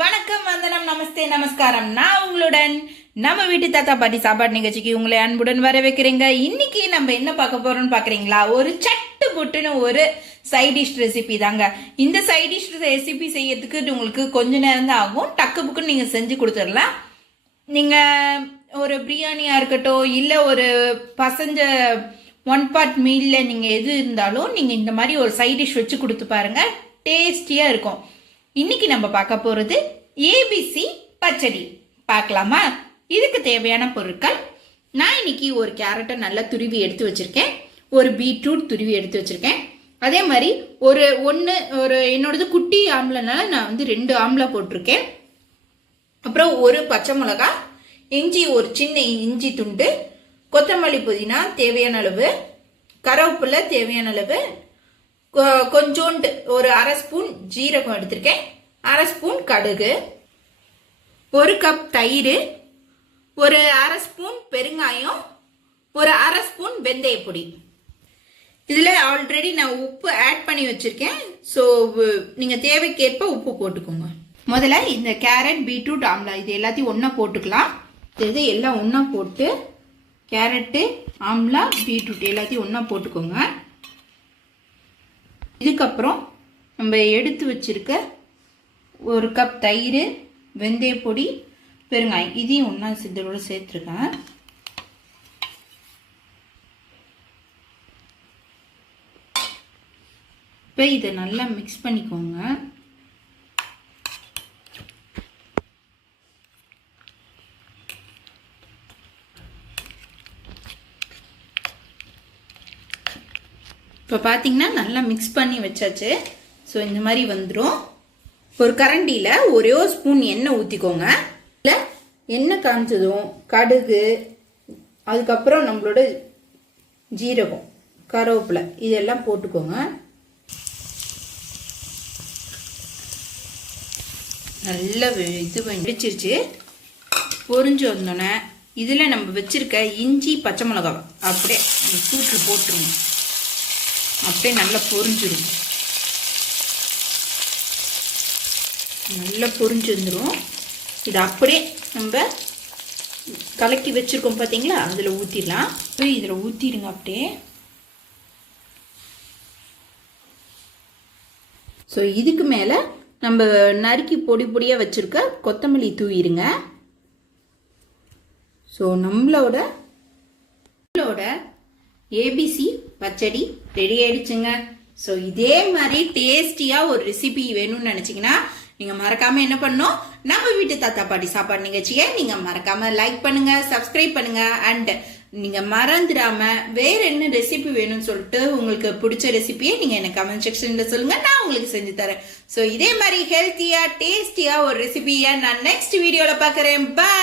வணக்கம், வந்தனம், நமஸ்தே, நமஸ்காரம். நான் உங்களுடன் நம்ம வீட்டு தாத்தா பாட்டி சாப்பாடு நிகழ்ச்சிக்கு உங்களை அன்புடன் வர வைக்கிறேங்க. இன்னைக்கு நம்ம என்ன பார்க்க போறோம்னு பாக்குறீங்களா? ஒரு சட்டு புட்டுன்னு ஒரு சைட் டிஷ் ரெசிபி தாங்க. இந்த சைட் டிஷ் ரெசிபி செய்யறதுக்கு உங்களுக்கு கொஞ்ச நேரம் தான் ஆகும். டக்கு புக்குன்னு நீங்க செஞ்சு கொடுத்துடலாம். நீங்க ஒரு பிரியாணியா இருக்கட்டும், இல்ல ஒரு பசஞ்ச ஒன் பார்ட் மீல்ல நீங்க எது இருந்தாலும் நீங்க இந்த மாதிரி ஒரு சைட் டிஷ் வச்சு கொடுத்து பாருங்க, டேஸ்டியா இருக்கும். இன்னைக்கு நம்ம பார்க்க போறது ஏபிசி பச்சடி. பார்க்கலாமா? இதுக்கு தேவையான பொருட்கள், நான் இன்னைக்கு ஒரு கேரட்டை நல்லா துருவி எடுத்து வச்சிருக்கேன், ஒரு பீட்ரூட் துருவி எடுத்து வச்சிருக்கேன். அதே மாதிரி ஒரு என்னோடது குட்டி ஆம்லனால நான் வந்து 2 ஆம்லா போட்டிருக்கேன். அப்புறம் ஒரு பச்சை மிளகா, இஞ்சி, ஒரு சின்ன இஞ்சி துண்டு, கொத்தமல்லி புதினா தேவையான அளவு, கருவேப்பிலை தேவையான அளவு, கொஞ்சோண்டு ஒரு அரை ஸ்பூன் ஜீரகம் எடுத்திருக்கேன், அரை ஸ்பூன் கடுகு, ஒரு கப் தயிர், ஒரு அரை ஸ்பூன் பெருங்காயம், ஒரு அரை ஸ்பூன் வெந்தய பொடி. இதில் ஆல்ரெடி நான் உப்பு ஆட் பண்ணி வச்சிருக்கேன். ஸோ நீங்கள் தேவைக்கேற்ப உப்பு போட்டுக்கோங்க. முதல்ல இந்த கேரட், பீட்ரூட், ஆம்லா இது எல்லாத்தையும் ஒன்றா போட்டுக்கலாம். இது எல்லாம் ஒன்றா போட்டு கேரட்டு, ஆம்லா, பீட்ரூட் எல்லாத்தையும் ஒன்றா போட்டுக்கோங்க. இதுக்கப்புறம் நம்ம எடுத்து வச்சிருக்க ஒரு கப் தயிர், வெந்தய பொடி, பெருங்காயம் இதையும் ஒன்றா இதோட சேர்த்துருக்கேன். இப்போ இதை நல்லா மிக்ஸ் பண்ணிக்கோங்க. இப்போ பார்த்தீங்கன்னா நல்லா மிக்ஸ் பண்ணி வச்சாச்சு. ஸோ இந்த மாதிரி வந்துடும். ஒரு கரண்டியில் ஒரே ஒரு ஸ்பூன் எண்ணெய் ஊற்றிக்கோங்க. இல்லை எண்ணெய் காய்ச்சதும் கடுகு, அதுக்கப்புறம் நம்மளோட ஜீரகம், கருவேப்பிலை இதெல்லாம் போட்டுக்கோங்க. நல்லா இது வெடிச்சிருச்சு. பொரிஞ்சு வந்தோடனே இதில் நம்ம வச்சிருக்க இஞ்சி, பச்சை மிளகாய் அப்படியே சூட்டில் போட்டுருங்க. அப்படியே நல்லா பொரிஞ்சிடும். நல்லா பொரிஞ்சு வந்துடும். இது அப்படியே நம்ம கலக்கி வச்சிருக்கோம் பார்த்தீங்களா, அதில் ஊற்றிடலாம். இதில் ஊற்றிடுங்க. அப்படியே ஸோ இதுக்கு மேலே நம்ம நறுக்கி பொடி பொடியாக வச்சுருக்க கொத்தமல்லி தூவிடுங்க. ஸோ நம்மளோட ஏபிசி பச்சடி ரெடி ஆயிடுச்சுங்க. ஸோ இதே மாதிரி டேஸ்டியாக ஒரு ரெசிபி வேணும்னு நினச்சிங்கன்னா நீங்கள் மறக்காமல் என்ன பண்ணணும், நம்ம வீட்டு தாத்தா பாட்டி சாப்பாடு நிகழ்ச்சியை நீங்கள் மறக்காமல் லைக் பண்ணுங்கள், சப்ஸ்கிரைப் பண்ணுங்கள். அண்ட் நீங்கள் மறந்துடாமல் வேறு என்ன ரெசிபி வேணும்னு சொல்லிட்டு உங்களுக்கு பிடிச்ச ரெசிபியை நீங்கள் எனக்கு கமெண்ட் செக்ஷனில் சொல்லுங்கள், நான் உங்களுக்கு செஞ்சு தரேன். ஸோ இதே மாதிரி ஹெல்த்தியாக டேஸ்டியாக ஒரு ரெசிபியை நான் நெக்ஸ்ட் வீடியோவில் பார்க்குறேன். பாய்.